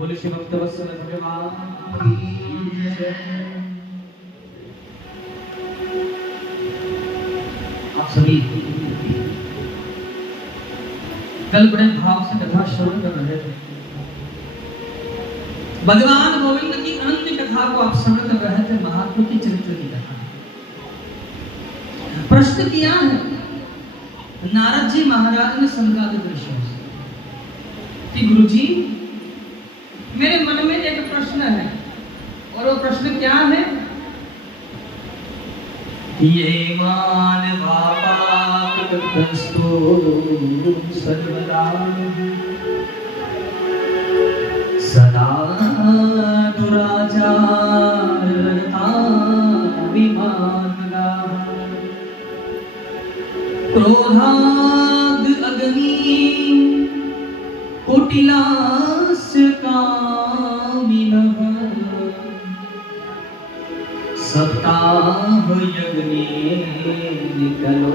बोले श्री भक्तवत्सल भगवान की जय। आप सभी कल बड़े भाव से कथा श्रवण कर रहे थे। भगवान गोविंद की अनंत कथा को आप श्रवण कर रहे थे, महात्मा की चरित्र की कथा। प्रश्न किया है नारद जी महाराज ने सनकादिक ऋषियों से कि गुरुजी मेरे मन में एक प्रश्न है, और वो प्रश्न क्या है? ये मानवा पापकृतस्तो सर्वदा सदा दुराचारता विमानगा क्रोधाद अग्नि कुटिलास्य कामिनः सप्ताह यज्ञे निकलो।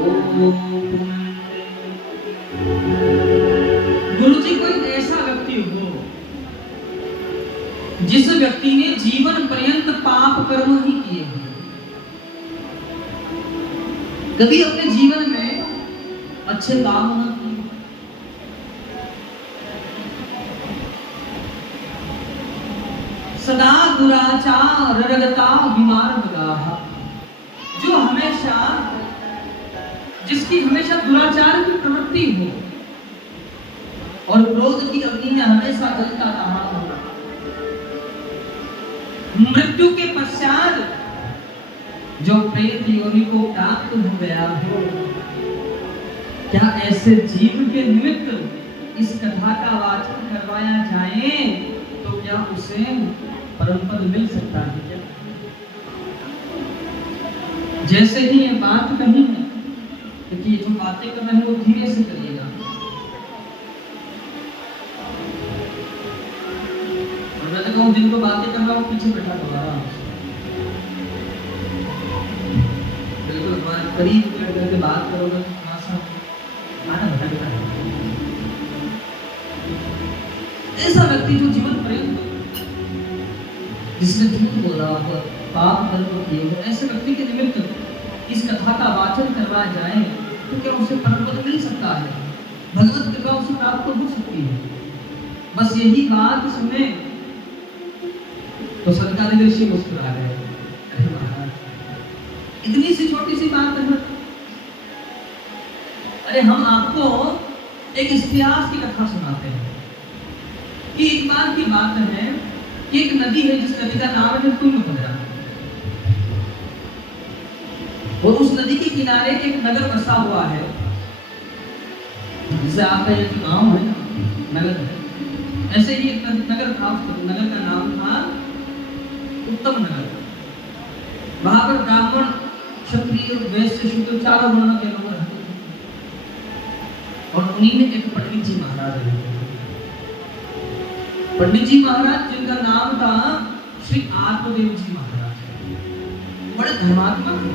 गुरुजी कोई ऐसा व्यक्ति हो जिस व्यक्ति ने जीवन पर्यंत पाप कर्म ही किए हैं, कभी अपने जीवन में अच्छे काम न किए, सदा दुराचार रगता बीमार बगा, जो हमेशा जिसकी हमेशा दुराचार की प्रवृत्ति हो और क्रोध की अग्नि में हमेशा जलता रहा हो, मृत्यु के पश्चात जो प्रेत योनि को प्राप्त हो गया हो, क्या ऐसे जीव के निमित्त इस कथा का वाचन करवाया जाए तो क्या उसे परम पद मिल सकता है क्या? जैसे ही ये बात कही है, क्योंकि ये जो बातें कर रहे हैं वो धीरे से करिएगा। मैं तो कहूँ जिनको बातें कर रहा हूँ पीछे बैठा दोबारा बिल्कुल हमारे करीब करके बात करोगे थोड़ा सा आना भटकता है। ऐसा व्यक्ति जो जीवन पर्यंत जिसने झूठ बोला हो, पाप कर्म किए हो, ऐसे व्यक्ति के निमित्त इस कथा का वाचन करवाया जाए तो क्या उसे परम पद मिल सकता है, भगवत कृपा उसे प्राप्त हो सकती है। बस यही बात सुने तो सरकारी ऋषि मुस्कुरा गए। अरे महाराज इतनी सी छोटी सी बात है। अरे हम आपको एक इतिहास की कथा सुनाते हैं कि एक बार की बात है कि एक नदी है जिस नदी का नाम है तुंगभद्रा और उस नदी के किनारे एक नगर बसा हुआ है जिसे आपका ये गांव है नगर है। ऐसे ही एक नगर था, नगर का नाम था उत्तम नगर। वहां पर ब्राह्मण क्षत्रिय वैश्य शूद्र चारों वर्णों के लोग रहते थे और उन्हीं में एक पंडित जी महाराज रहते थे। पंडित जी महाराज जिनका नाम था श्री आत्मदेव जी महाराज, बड़े धर्मात्मा थे,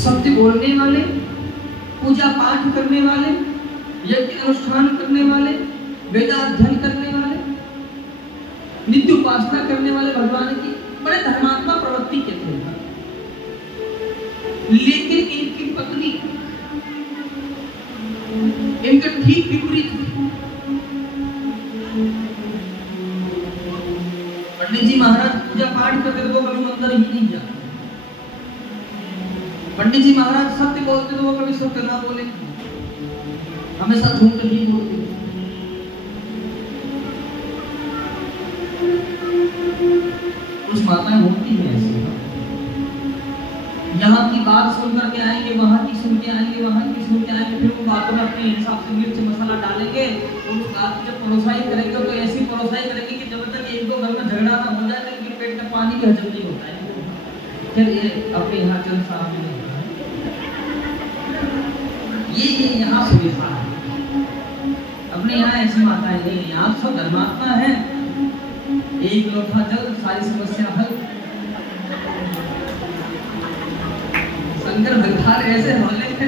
सत्य बोलने वाले, पूजा पाठ करने वाले, यज्ञ अनुष्ठान करने वाले, वेदाध्ययन करने वाले, नित्य उपासना करने वाले भगवान की, बड़े धर्मात्मा प्रवृत्ति के थे। लेकिन इनकी पत्नी इनका ठीक विपरीत थी। पंडित जी महाराज पूजा पाठ करते तो कभी मंदिर ही नहीं जाते। पंडित जी महाराज सत्य बोलते तो वो कभी सत्य ना बोले, हमेशा झूठ ही बोलते। कुछ माताएं होती हैं ऐसी, यहाँ की बात सुन करके आएंगे, वहाँ की सुन के आएंगे, वहाँ की सुन के आएंगे, फिर वो बातों में अपने हिसाब से मिर्च मसाला डालेंगे और उस बात की जब परोसाई करेंगे तो ऐसी परोसाई करेंगे कि जब तक एक दो घर में झगड़ा ना हो जाए तो इनके पेट का पानी भी हजम नहीं होता है। फिर ये अपने यहाँ चंद साहब नहीं होता है, ये यहाँ सुविधा है। अपने यहाँ ऐसी माताएं नहीं है, यहाँ सब धर्मात्मा है। एक लोटा जल सारी समस्या हल। शंकर भगवान ऐसे बोले थे,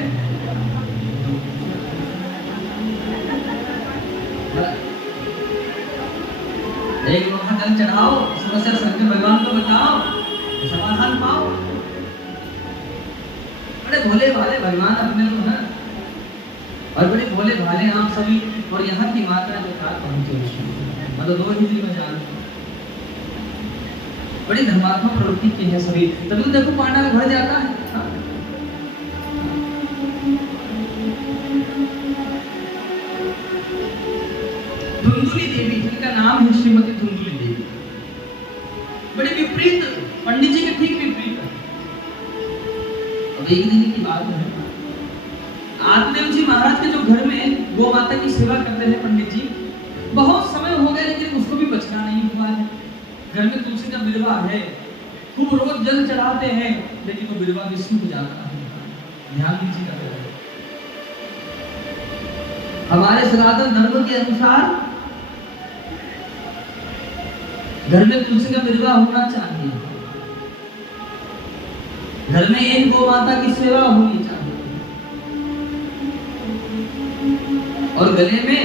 एक लोटा जल चढ़ाओ, समस्या शंकर भगवान को बताओ, समाधान पाओ। बड़े भोले भाले भगवान अपने लोग हैं और बड़े भोले भाले आप सभी। और यहाँ की मात्रा जो कार पहुंचे मतलब 2 हिजरी में जान बड़ी धर्मात्मा प्रवृत्ति की है सभी। तभी तो देखो पांडा में भर जाता है। धुंधुली देवी जिनका नाम है श्रीमती धुंधुली देवी, बड़े विपरीत पंडित जी के ठीक विपरीत। अब एक दिन की बात है, आत्मदेव जी महाराज के जो घर में गौ माता की सेवा करते हैं पंडित जी, बहुत समय हो गया लेकिन उसको भी बचना नहीं हुआ है। घर में तुलसी का बिरवा है, खूब रोज जल चढ़ाते हैं लेकिन वो बिरवा भी सूख जाता है। ध्यान दीजिएगा, हमारे सनातन धर्म के अनुसार घर में तुलसी का बिरवा होना चाहिए, घर में एक गौ माता की सेवा होनी चाहिए और गले में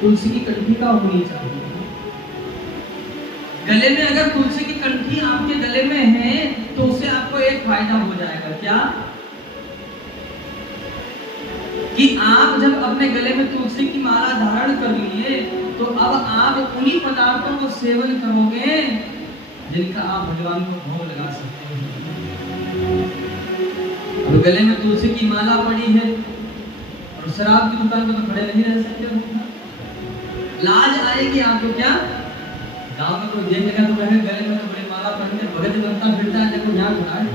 तुलसी की कंठिका होनी चाहिए। गले में अगर तुलसी की कंठी आपके गले में है तो उससे आपको एक फायदा हो जाएगा। क्या? कि आप जब अपने गले में तुलसी की माला धारण कर लिए तो अब आप उन्हीं पदार्थों को सेवन करोगे जिनका आप भगवान को भोग लगा सकते हैं। अब गले में तुलसी की माला पड़ी है और शराब की दुकान पर तो खड़े नहीं रह सकते। लाज आएगी आपको। क्या गांव में कोई देखेगा तो कहेगा गले में तो बड़ी माला पहन के भगत बनता फिरता है, देखो यहाँ खड़ा है।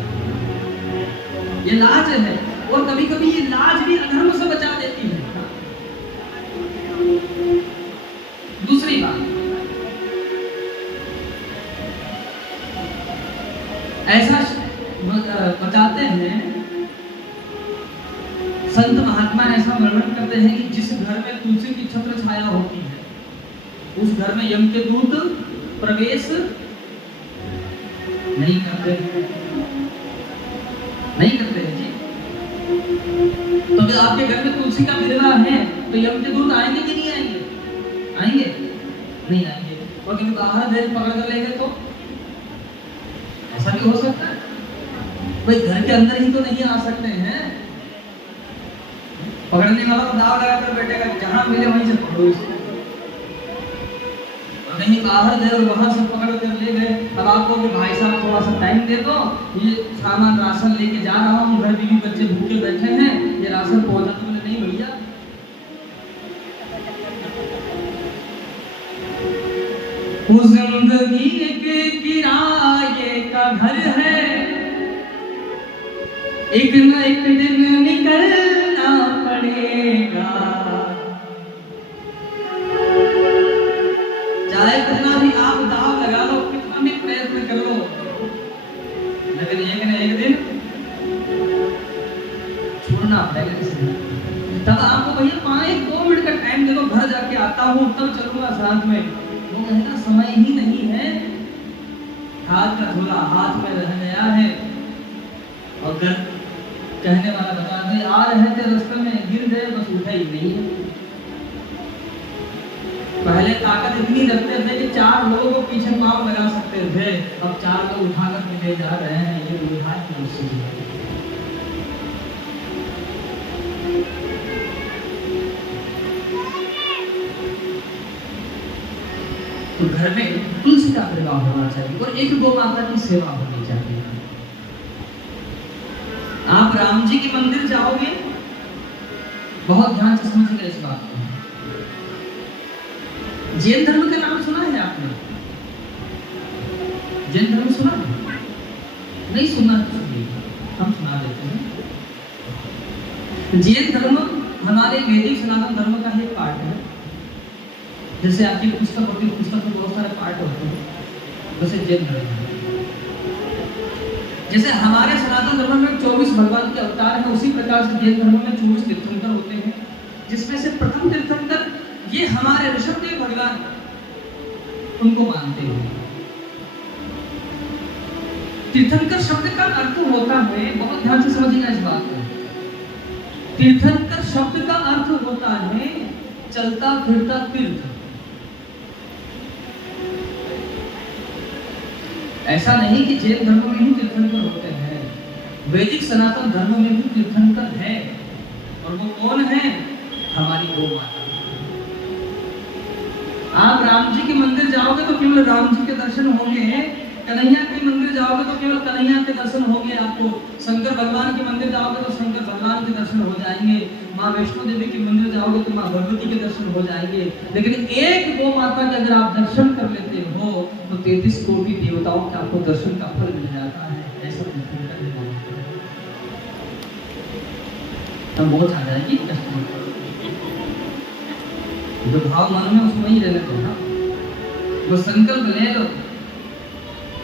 ये लाज है और कभी कभी ये लाज भी अधर्म से बचा देती है। दूसरी बात, ऐसा बताते हैं संत महात्मा, ऐसा वर्णन करते हैं कि जिस घर में तुलसी की छत्र छाया होती है उस घर में यम के दूत प्रवेश नहीं करते जी। तो अगर आपके घर में तुलसी का विधवा है तो यम के दूत आएंगे कि नहीं आएंगे? आएंगे? नहीं आएंगे। और कभी बाहर भेज पकड़ कर ले गए तो ऐसा भी हो सकता है। भाई घर के अंदर ही तो नहीं आ सकते हैं। पकड़ने वाला तो दाव लगा कर बैठेगा, जहां मिले वहीं से पकड़ो इसको। और कहीं बाहर गए और वहां से पकड़ कर ले गए, अब आपको कि भाई साहब थोड़ा सा टाइम दे दो, ये सामान राशन लेके जा रहा हूँ, घर बीवी बच्चे भूखे बैठे हैं, ये राशन पहुंचा तो बोले नहीं भैया। उस जिंदगी के किराए का घर है, एक न एक दिन निकलना पड़ेगा। चाहे कितना भी आप दाव लगा लो, कितना भी प्रयत्न कर लो, लेकिन एक न एक दिन छोड़ना पड़ेगा किसी दिन। तब आपको भैया 5-2 मिनट का टाइम दे दो, घर जाके आता हूँ तब चलूंगा साथ में। वो कहना समय ही नहीं है, हाथ का झोला हाथ में रह गया है। और घर कहने वाला बता दे आ रहे थे रास्ते में, गिर गए, बस उठा ही नहीं है। पहले ताकत इतनी रखते थे कि 4 लोगों को पीछे पांव लगा सकते थे, अब 4 लोग उठाकर ले जा रहे हैं। ये बुझा की मुश्किल है। तो घर में तुलसी का प्रभाव होना चाहिए और एक गौ माता की सेवा होनी चाहिए। आप राम जी के मंदिर जाओगे, बहुत ध्यान से समझिएगा इस बात को। जैन धर्म का नाम सुना है आपने? जैन धर्म सुना है? नहीं सुना तो हम सुना देते हैं। जैन धर्म हमारे वैदिक सनातन धर्म का ही पार्ट है। जैसे आपकी पुस्तक होती है, पुस्तक में बहुत सारे पार्ट होते हैं, वैसे जैन धर्म है। जैसे हमारे सनातन धर्म में 24 भगवान के अवतार हैं, उसी प्रकार से जैन धर्म में 24 तीर्थंकर होते हैं, जिसमें से प्रथम तीर्थंकर ये हमारे ऋषभदेव भगवान, उनको मानते हैं। तीर्थंकर शब्द का अर्थ होता है, बहुत ध्यान से समझिएगा इस बात को। तीर्थंकर शब्द का अर्थ होता है चलता फिरता तीर्थ। ऐसा नहीं कि जैन धर्म में ही तीर्थंकर होते हैं, वैदिक सनातन धर्म में भी तीर्थंकर है। और वो कौन है? हमारी गौ माता। आप राम जी के मंदिर जाओगे तो केवल राम जी के दर्शन होंगे, कन्हैया के मंदिर जाओगे तो केवल कन्हैया के दर्शन होंगे आपको, शंकर भगवान के मंदिर जाओगे तो शंकर भगवान के दर्शन हो जाएंगे, माँ वैष्णो देवी के मंदिर जाओगे तो माँ भगवती के दर्शन हो जाएंगे। लेकिन एक गौ माता के अगर आप दर्शन कर लेते हो तो 33 कोटि देवताओं के आपको दर्शन का फल मिल जाता है। ऐसा बहुत आ जाएगी कष्ट, जो भाव मन में उसमें ही रहने दो ना। वो संकल्प ले लो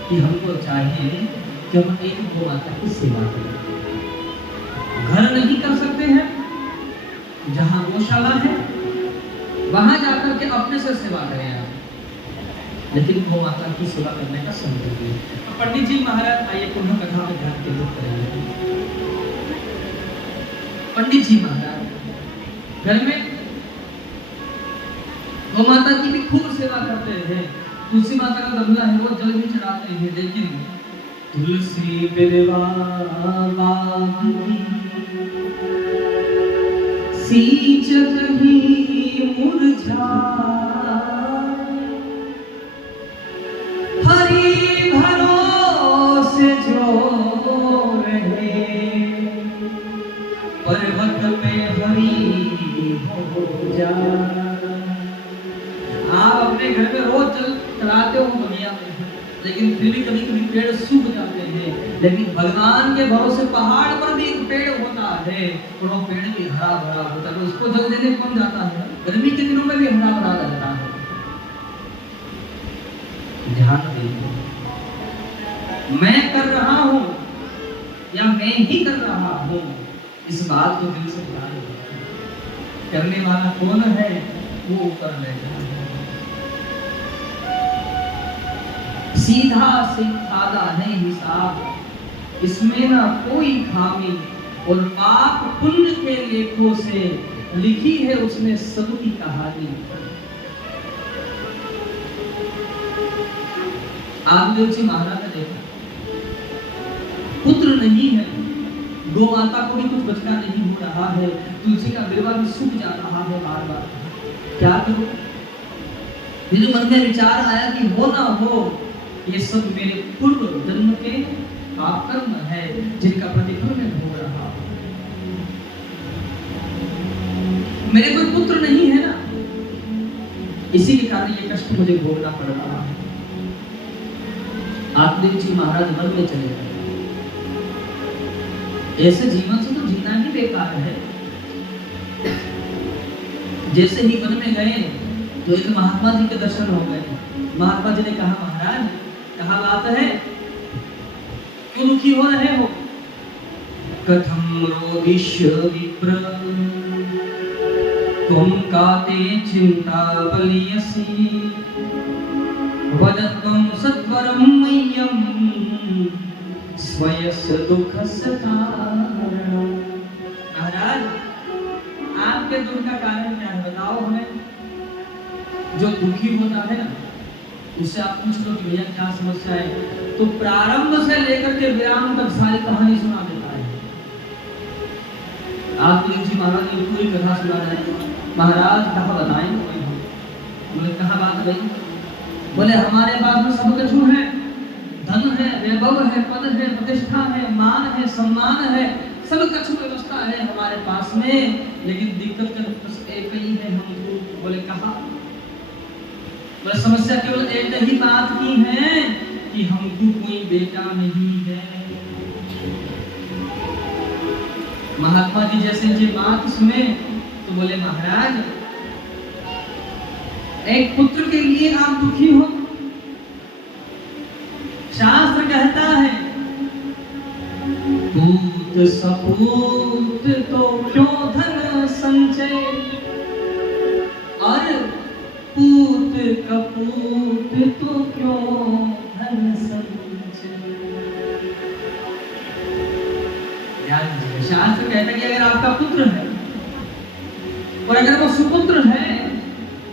कि हमको चाहिए कि हम एक गौ माता की सेवा करें। घर नहीं कर सकते हैं, जहां गौशाला है वहां जाकर के अपने से सेवा करें आप, लेकिन गौ माता की सेवा करने का संकल्प लें। पंडित जी महाराज आइए पुनः कथा में ध्यान केंद्रित करेंगे। पंडित जी महाराज घर में गौ माता की भी खूब सेवा करते हैं। तुलसी माता का गमला है वो जल भी चढ़ाते हैं, लेकिन तुलसी बिलवा सींचत ही मुरझा, हरि भरोसे जो रहे, पर्वत पे हरि हो जा। आप अपने घर में रोज जल चढ़ाते हो बगिया में, लेकिन फिर भी कभी कभी पेड़ सूख जाते हैं। लेकिन भगवान के भरोसे पहाड़ पर भी एक पेड़ होता है और वो पेड़ भी हरा भरा होता है, उसको जल देने कौन जाता है? गर्मी के दिनों में भी हरा भरा रहता है। ध्यान दीजिए, मैं कर रहा हूं या मैं ही कर रहा हूं, इस बात को दिल से ध्यान रखिए। करने वाला कौन है वो ऊपर बैठा है। सीधा साधा है हिसाब, इसमें ना कोई खामी, और पाप पुण्य के लेखों से लिखी है उसने सबकी कहानी। आमदेव जी महाराज ने देखा पुत्र नहीं है, गौ माता को भी कुछ बचना नहीं हो रहा है, तुलसी का बिरवा भी सूख जा रहा है बार बार, क्या करूं? मेरे मन में विचार आया कि हो ना हो ये सब मेरे पूर्व जन्म के पाप कर्म है जिनका प्रतिफल मैं भोग रहा हूं। मेरे कोई पुत्र नहीं है ना, इसी के कारण ये कष्ट मुझे भोगना पड़ रहा है। आत्मदेव जी महाराज वन में चले गए। ऐसे जीवन से तो जीना ही बेकार है। जैसे ही वन में गए तो एक महात्मा जी के दर्शन हो गए। महात्मा जी ने कहा, महाराज कहा बात है, क्यों दुखी हो रहे हो? कथम रोगिष्य विप्र तुम काते चिंता बलियसी वदत्वं सत्वरं मह्यं स्वयस दुःखस्य कारणम्। महाराज आपके दुख का कारण क्या है बताओ हमें। जो दुखी होता है ना उससे आप पूछ लो कि भैया क्या समस्या है, तो प्रारंभ से लेकर के विराम तक सारी कहानी सुना देता है। आत्मदेव जी महाराज ने पूरी कथा सुना रहे। महाराज कहा बताएं, बोले कहा बात भाई? बोले हमारे पास में सब कुछ है, धन है, वैभव है, पद है, प्रतिष्ठा है, मान है, सम्मान है, सब कुछ व्यवस्था है हमारे पास में, लेकिन दिक्कत का बस एक ही है हमको। बोले कहा? बोले समस्या केवल एक ही बात की है कि हमको कोई बेटा नहीं है। महात्मा जी जैसे ये बात सुने तो बोले महाराज एक पुत्र के लिए आप दुखी हो? शास्त्र कहता है पूत सपूत तो क्यों धन संचय, और पूत कपूत तो क्यों धन संचय। शास्त्र कहता है कि अगर आपका पुत्र है और अगर वो सुपुत्र है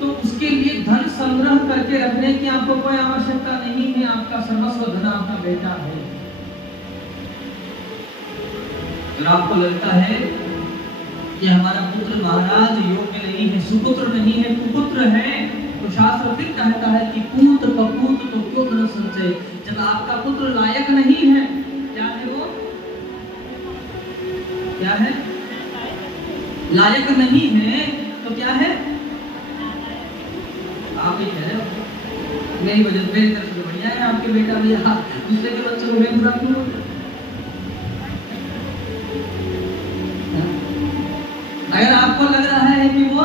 तो उसके लिए धन संग्रह करके रखने की आपको कोई आवश्यकता नहीं है। आपका सर्वस्व धन आपका बेटा है। अगर आपको लगता है कि हमारा पुत्र महाराज योग्य नहीं है, सुपुत्र नहीं है, कुपुत्र है, तो शास्त्र फिर कहता है कि पूत कपूत तो क्यों धन संचय। जब आपका पुत्र लायक नहीं है, क्या है वो? क्या है? लायक नहीं है तो क्या है? आप ही कह रहे हो। मेरी वजह मेरी तरफ से बढ़िया है आपके बेटा भी, दूसरे के बच्चों को मैं बुरा क्यों? अगर आपको लग रहा है कि वो,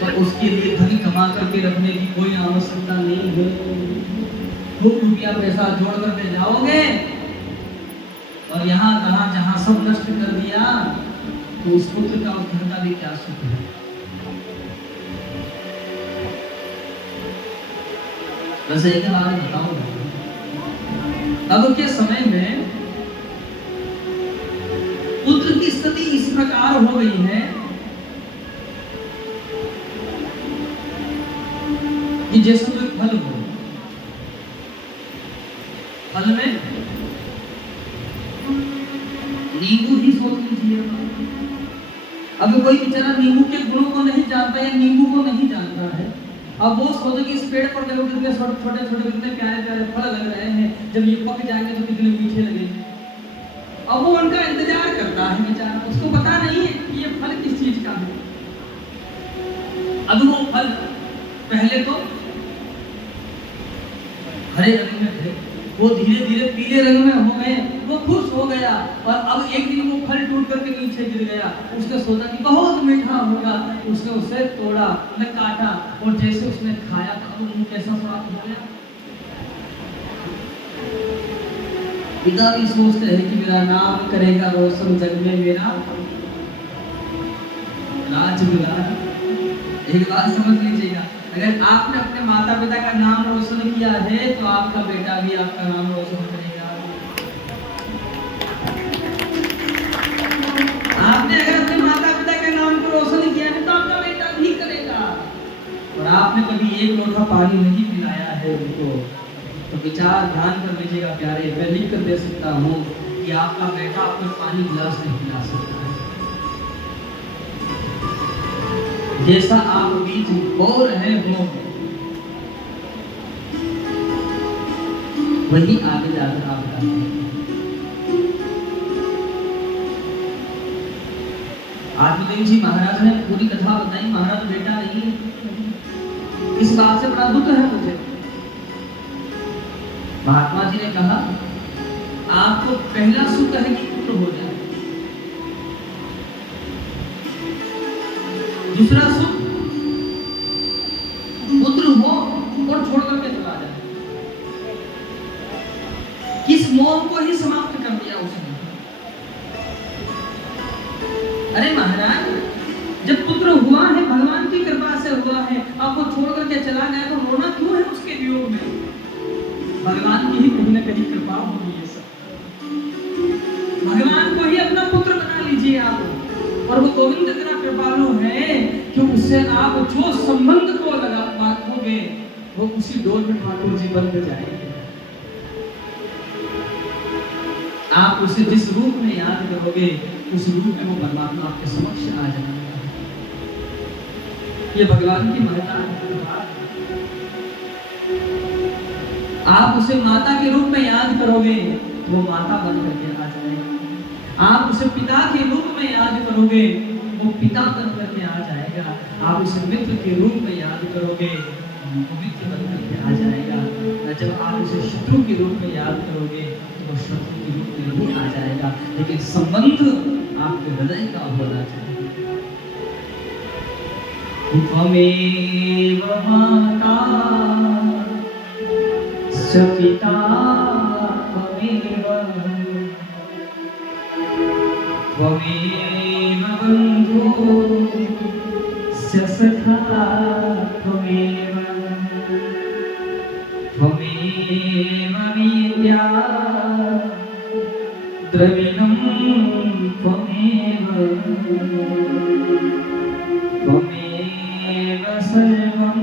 तो उसके लिए धन कमा करके रखने की कोई आवश्यकता नहीं है। खूब रुपया पैसा जोड़ करके जाओगे और यहाँ कहाँ जहाँ सब नष्ट कर दिया, तो उस पुत्र का उस धन का भी क्या सुख है? वैसे एक बात बताओ, अब के समय में पुत्र की स्थिति इस प्रकार हो गई है कि जैसे कोई फल हो, फल में नींबू ही सोच लीजिए। अब कोई बेचारा नींबू के गुणों को नहीं जानता या नींबू को नहीं जानता है, अब वो सोचे कि इस पेड़ पर देखो कितने छोटे छोटे कितने प्यारे प्यारे फल लग रहे हैं, जब ये पक जाएंगे तो कितने मीठे लगेंगे। अब वो उनका इंतजार करता है बेचारा, उसको पता नहीं है कि ये फल किस चीज का है। अब वो फल पहले तो हरे रंग में थे, वो धीरे धीरे पीले रंग में हो गए, वो खुश हो गया, और अब एक दिन वो फल टूट करके नीचे गिर गया। उसने सोचा कि बहुत मीठा होगा, उसने उसे तोड़ा, न काटा, और जैसे उसने खाया तो मुंह कैसा स्वाद हो गया। पिता भी सोचते हैं कि मेरा नाम करेगा रोशन जग में मेरा राज। एक बात समझ लीजिएगा, अगर आपने अपने माता पिता का नाम रोशन किया है तो आपका बेटा भी आपका नाम रोशन करेगा। आपने अगर अपने माता पिता के नाम को रोशन किया है तो आपका बेटा भी करेगा। और आपने कभी एक लोटा पानी नहीं पिलाया है उनको तो विचार ध्यान कर लीजिएगा प्यारे, मैं लिख कर दे सकता हूँ कि आपका बेटा आपको पानी गिलास नहीं पिला सकता है। जैसा आप बीज बो रहे हो वही आगे जाकर आप करते हैं। आत्मदेव जी महाराज ने पूरी कथा बताई। महाराज बेटा नहीं, इस बात से बड़ा दुख है मुझे। महात्मा जी ने कहा आपको पहला सुख है कि पुत्र हो जाए, दूसरा सुख पुत्र हो और छोड़ करके चला जाए। किस मोह को ही समाप्त कर दिया उसने। अरे महाराज जब पुत्र हुआ है भगवान की कृपा से हुआ है, आपको छोड़ करके चला गया तो रोना क्यों है उसके वियोग में? भगवान की ही कहीं ना कहीं कृपा होगी ये सब। भगवान को ही अपना पुत्र बना लीजिए आप, और वो गोविंद इतना कृपालु है कि उससे आप जो संबंध को लगा बांधोगे वो उसी डोर में ठाकुर जी बंध जाएंगे। आप उसे जिस रूप में याद करोगे उस रूप में वो परमात्मा आपके समक्ष आ जाएगा। ये भगवान की महत्ता है। आप उसे माता के रूप में याद करोगे तो वो माता बन करके आ जाएगा। आप उसे पिता के रूप में याद करोगे वो पिता बन करके आ जाएगा। आप उसे मित्र के रूप में याद करोगे वो मित्र बन करके आ जाएगा। जब आप उसे शत्रु के रूप में याद करोगे तो शत्रु के रूप में भी आ जाएगा। लेकिन संबंध आपके हृदय का होना चाहिए। त्वमेव माता स पिता त्वमेव त्वमेव बन्धुः स सखा त्वमेव त्वमेव विद्या द्रविणं त्वमेव त्वमेव सर्वं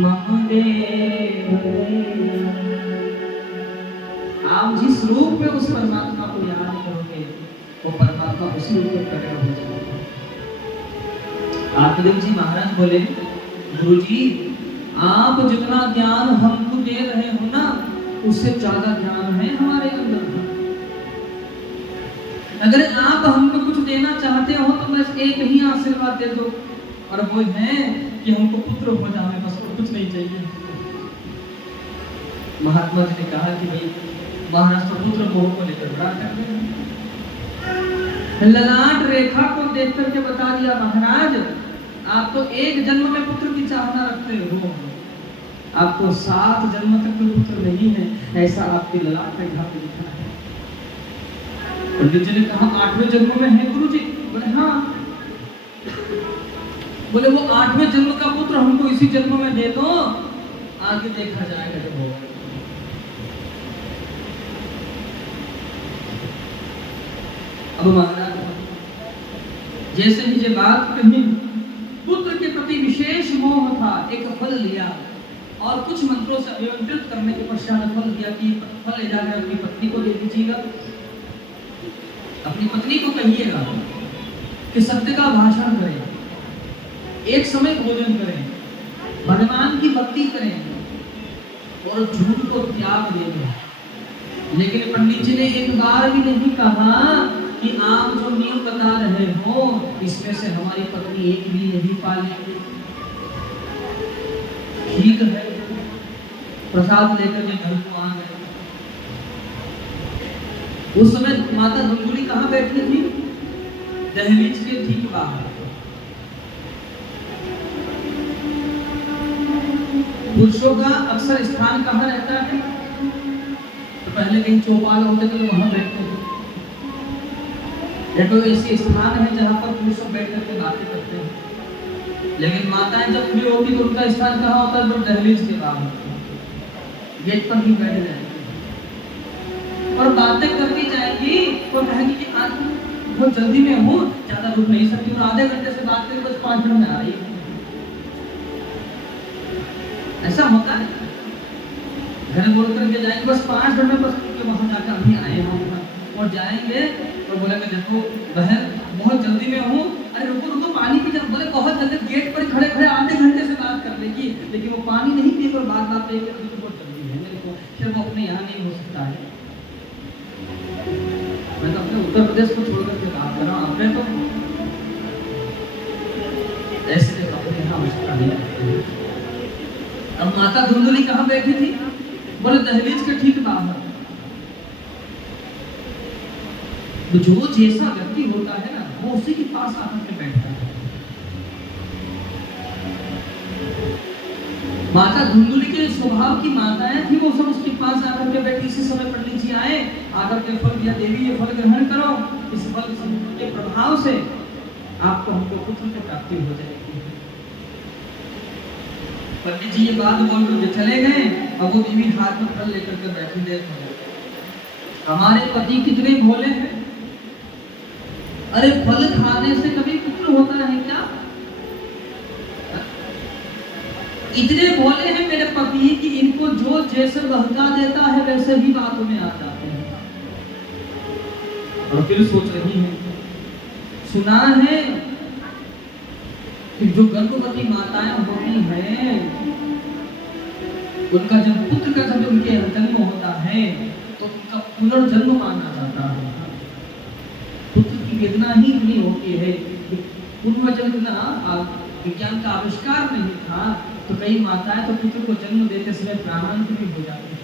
मम देव। आप जिस रूप में उस परमात्मा को याद करोगे वो परमात्मा उसी रूप में प्रकट हो जाएगा। आत्मदेव जी महाराज बोले गुरुजी आप जितना ज्ञान हमको दे रहे हो ना उससे ज्यादा ज्ञान है हमारे अंदर। अगर आप हमको कुछ देना चाहते हो तो बस एक ही आशीर्वाद दे दो, और वो है कि हमको पुत्र हो जाए, बस और कुछ नहीं चाहिए। महात्मा जी ने कहा कि भाई महाराज तो पुत्र मोह को लेकर बड़ा करते हैं। ललाट रेखा को देख करके बता दिया महाराज आप तो एक जन्म में पुत्र की चाहना रखते हो, आपको 7 जन्म तक कोई पुत्र नहीं है, ऐसा आपकी ललाट रेखा पे लिखा है। पंडित जी ने कहा 8वें जन्म में है गुरुजी? बोले हाँ। बोले वो 8वें जन्म का पुत्र हमको इसी जन्म में दे दो, आगे देखा जाएगा जब होगा। अब महाराज जैसे ही ये बात कही पुत्र के प्रति विशेष मोह था, एक फल लिया और कुछ मंत्रों से अभिमंत्रित करने के पश्चात फल दिया कि फल ले जाकर अपनी पत्नी को दे दीजिएगा। अपनी पत्नी को कहिएगा कि सत्य का भाषण करें, एक समय भोजन करें, भगवान की भक्ति करें और झूठ को त्याग दें। लेकिन पंडित जी ने एक बार भी नहीं कहा कि आप जो नियम बता रहे हो इसमें से हमारी पत्नी एक भी नहीं पालेगी। ठीक है, प्रसाद लेकर के घर को आ गए। उस समय माता धुंधुली कहाँ बैठी थी? दहलीज के ठीक बाहर। पुरुषों का अक्सर स्थान कहाँ रहता है? तो पहले कहीं चौपाल होते थे तो वहां बैठते थे, या कोई ऐसी स्थान है जहां पर पुरुष बैठ करके बातें करते हैं। लेकिन माताएं जब फ्री होती तो उनका स्थान कहाँ होता है? तो दहलीज के बाहर, गेट पर ही बैठ जाएंगे और बातें करती जाएंगी और कहेंगी कि आज बहुत जल्दी में हूँ, ज्यादा रुक नहीं सकती, और आधे घंटे से बात करें बस 5 मिनट में आ रही है। ऐसा होता है। घर बोल करके जाएंगे बस 5 मिनट में, बस वहां जाकर अभी आए हम, और जाएंगे और बोलेंगे देखो बहन बहुत जल्दी में हूँ, अरे रुको रुको पानी पी, जब बोले बहुत जल्दी, गेट पर खड़े खड़े आधे घंटे से बात कर लेगी, लेकिन वो पानी नहीं पी और बात पे बहुत जल्दी है मेरे को, फिर वो अपने यहाँ नहीं हो सकता है। मैं तो अपने उत्तर प्रदेश को छोड़ करके बात कर रहा हूँ, आपने तो ऐसे अपने यहाँ आवश्यकता नहीं है। अब माता धुंधली कहाँ बैठी थी? बोले दहलीज के ठीक बाहर। तो जो जैसा व्यक्ति होता है ना, वो उसी के पास आकर के बैठता है। माता धुंधली के स्वभाव की माताएं थी, वो सब उसके पास आकर के बैठी। इसी समय पंडित जी आए, आकर के फल दिया, देवी ये फल ग्रहण करो, इस फल के प्रभाव से आपको हमको पुत्र की प्राप्ति हो जाएगी। पंडित जी ये बात बोल कर चले गए। अब वो देवी हाथ में फल लेकर के बैठी देर हो। हमारे पति कितने भोले हैं, अरे फल खाने से कभी पुत्र होता है क्या? इतने भोले हैं मेरे पति कि इनको जो जैसे बहका देता है वैसे ही बातों में आ जाते हैं। और फिर सोच रही है, सुना है कि जो गर्भवती माताएं होती हैं, उनका जब पुत्र का जब उनके जन्म होता है तो उनका पुनर्जन्म माना जाता है। पुत्र की वेदना ही इतनी होती है। पूर्वजन्म का विज्ञान का आविष्कार नहीं था तो कई माताएं तो पुत्र को जन्म देते समय प्राणांत भी हो जाती है।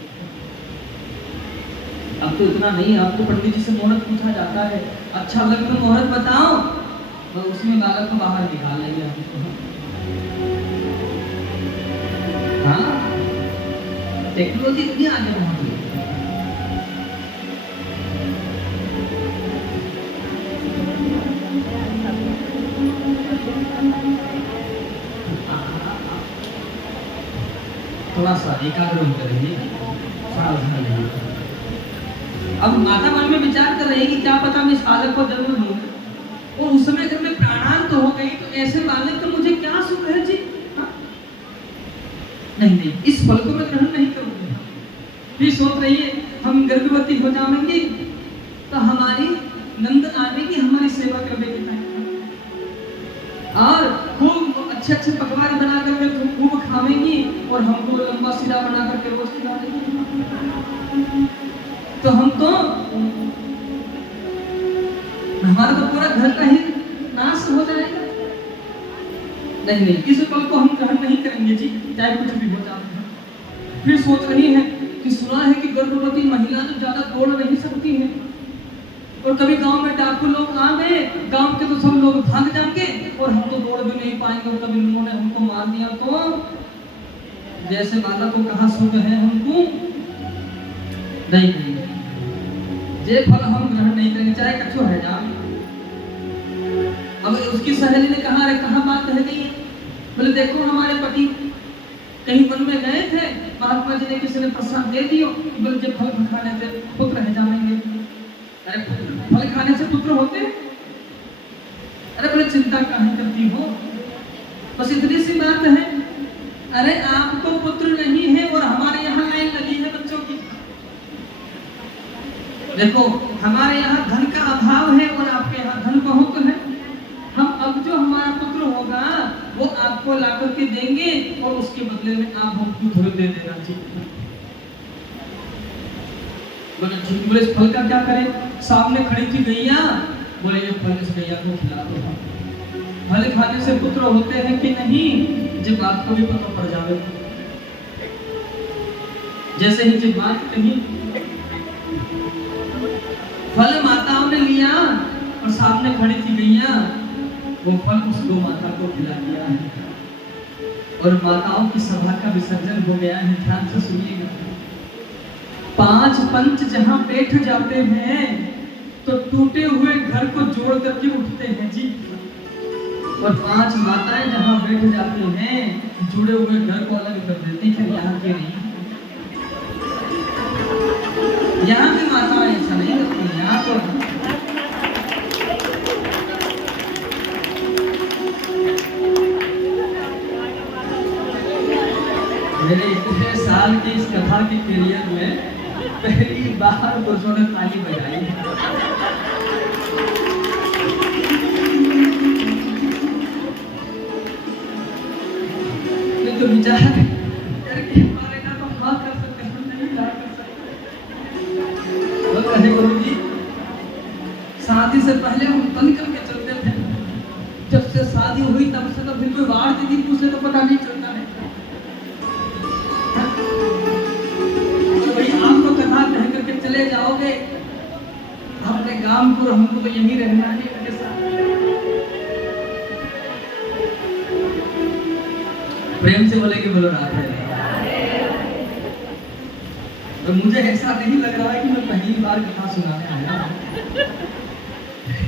अब तो इतना नहीं, अब तो पंडित जी से मुहूर्त पूछा जाता है, अच्छा लग्न मुहूर्त बताओ, तो उसमें बालक को बाहर निकाल लेंगे। हाँ, टेक्नोलॉजी इतनी आगे पहुंच गई। थोड़ा सा एकाग्र करेंगे, सावधान रहिए। अब माता मन में विचार कर रही है कि क्या पता मैं इस बालक को जन्म दूं, और उस समय अगर मैं प्राणांत हो गई तो ऐसे बालक का मुझे क्या सुख है जी? हाँ? नहीं, इस फल को मैं ग्रहण नहीं करूंगी। फिर सोच रही है हम गर्भवती हो जाएंगे तो हमारी नंद आवेगी, हमारी सेवा करेगी और खूब अच्छे पकवान बना करके खूब खावेंगी और हमको लंबा सिरा बना करके रोज खिला देंगी। तो हम तो हमारा तो पूरा घर का ही नाश हो जाएगा। नहीं, इस फल को हम ग्रहण नहीं करेंगे जी, चाहे कुछ भी हो जाए। फिर सोच रही है कि सुना है कि गर्भवती महिला तो ज्यादा दौड़ नहीं सकती है, और कभी गांव में डाकू लोग आ गए, गांव के तो सब लोग भाग जाएंगे और हम तो दौड़ भी नहीं पाएंगे, और कभी उन्होंने हमको मार दिया तो जैसे बालक को कहा सुख है हमको। नहीं, ये फल हम ग्रहण नहीं करेंगे, चाहे कच्चो है जा। अब उसकी सहेली ने कहा, अरे कहाँ बात रह गई है? बोले देखो हमारे पति कहीं वन में गए थे, महात्मा जी ने किसी ने प्रसाद दे दियो, बोले जब फल खाने से पुत्र रह जाएंगे। अरे फल खाने से पुत्र होते? अरे बड़े चिंता काहे करती हो, बस इतनी सी बात है। अरे आपको पुत्र नहीं है और हमारे यहाँ लाइन लगी है बच्चों की। देखो हमारे यहाँ धन का अभाव है और आपके यहाँ धन बहुत है। हम अब जो हमारा पुत्र होगा वो आपको ला करके देंगे और उसके बदले में आप हमको पुत्र दे देना चाहिए। बोले इस फल का क्या करें? सामने खड़ी थी गैया, बोले ये फल इस गैया को खिला दो। फल खाने से पुत्र होते हैं कि नहीं, जब बात को भी पता पड़ जावे। जैसे ही जब बात कही, फल माताओं ने लिया और सामने खड़ी थी गैया, वो फल उस गौ माता को खिला दिया है और माताओं की सभा का विसर्जन हो गया है। ध्यान से सुनिएगा, 5 पंच जहां बैठ जाते हैं तो टूटे हुए घर को जोड़ करके उठते हैं जी। और 5 माताएं जहाँ बैठ जाती हैं, जुड़े हुए घर को अलग कर देती हैं। यहाँ के नहीं, यहाँ की माताएं ऐसा नहीं करती। यहाँ तो मेरे इतने साल की इस कथा के करियर में पहली बार दोस्तों ने ताली बजाई। मैं तो विचार करके हमारे ना तो हाँ कर सकते, हम नहीं ना कर सकते। वो कहे गुरुजी, शादी से पहले हम तन करके चलते थे, जब से शादी हुई तब से तो बिल्कुल वार दीदी उसे तो पता नहीं चलता है। और भाई आप तो कथा कह करके चले जाओगे अपने गांव को, हमको तो यहीं रहना है इनके साथ। प्रेम से बोले कि बोलो राधे। तो मुझे ऐसा नहीं लग रहा है कि मैं पहली बार कथा सुनाने आया,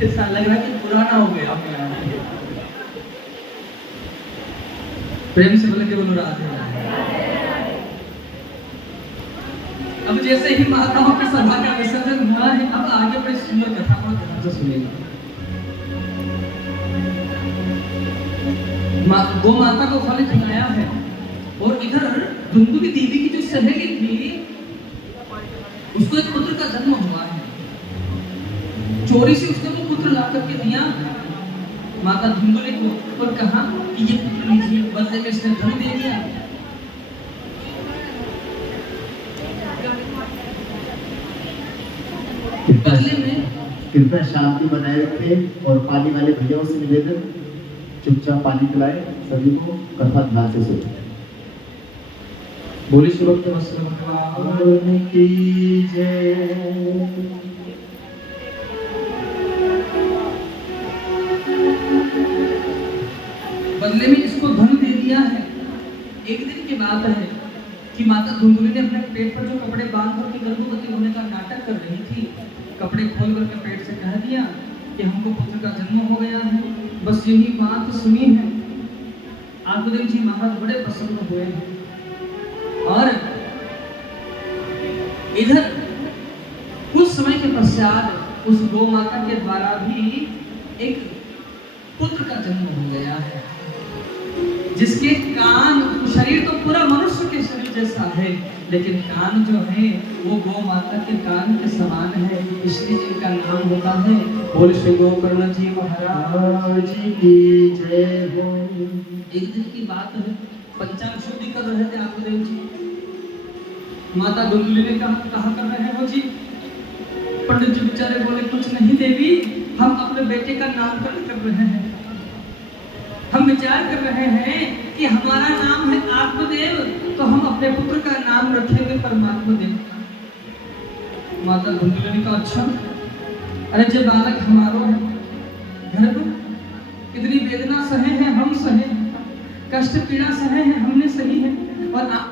ऐसा लग रहा है कि पुराना हो गया। प्रेम से बोले कि बोलो राधे। अब जैसे ही माताओं की सभा का विसर्जन हुआ है, अब आगे बड़ी सुंदर कथा को ध्यान से सुनिएगा। गो माता को फल खिलाया है और इधर धुंधुली देवी की जो सहेली थी उसको एक पुत्र का जन्म हुआ है। चोरी से उसने वो पुत्र ला करके दिया माता धुंधुली को और कहा कि ये पुत्र लीजिए, बदले में इसने धन दे दिया। बदले में कृपया शांति बनाए रखें और पानी वाले भैया से निवेदन चुपचाप पानी पिलाए सभी को, कथा ध्यान से सुने। बोली सुरत भगवान की जय। बदले में इसको धन दे दिया है। एक दिन की बात है कि माता धुंधुली ने अपने पेट पर जो कपड़े बांध कर के गर्भवती होने का नाटक कर रही थी, कपड़े खोल करके पेट से कह दिया कि हमको पुत्र का जन्म हो गया है। बस यही बात सुनी है, आत्मदेव जी महाराज बड़े प्रसन्न हुए हैं। और इधर कुछ समय के पश्चात उस गौ माता के द्वारा भी एक पुत्र का जन्म हो गया है, जिसके कान, शरीर तो पूरा मनुष्य के शरीर जैसा है, लेकिन कान जो है वो गौ माता के कान के समान है, इसलिए इनका नाम होता है बोल श्री गोकर्ण जी महाराज की जय हो। एक दिन की बात है, पंचांग शुद्धि कर रहे थे आत्मदेव जी। माता धुंधुली ने कहा कर रहे हो जी। पंडित जी बेचारे बोले कुछ नहीं देवी, हम अपने बेटे का नामकरण कर रहे हैं। हम विचार कर रहे हैं कि हमारा नाम है आत्मदेव, तो हम अपने पुत्र का नाम रखेंगे परमात्मा देव। माता धुंधुली ने कहा अच्छा, अरे जो बालक हमारो है, घर इतनी वेदना सहे हैं हम सहे, कष्ट पीड़ा सहे हैं हमने सही है, और आप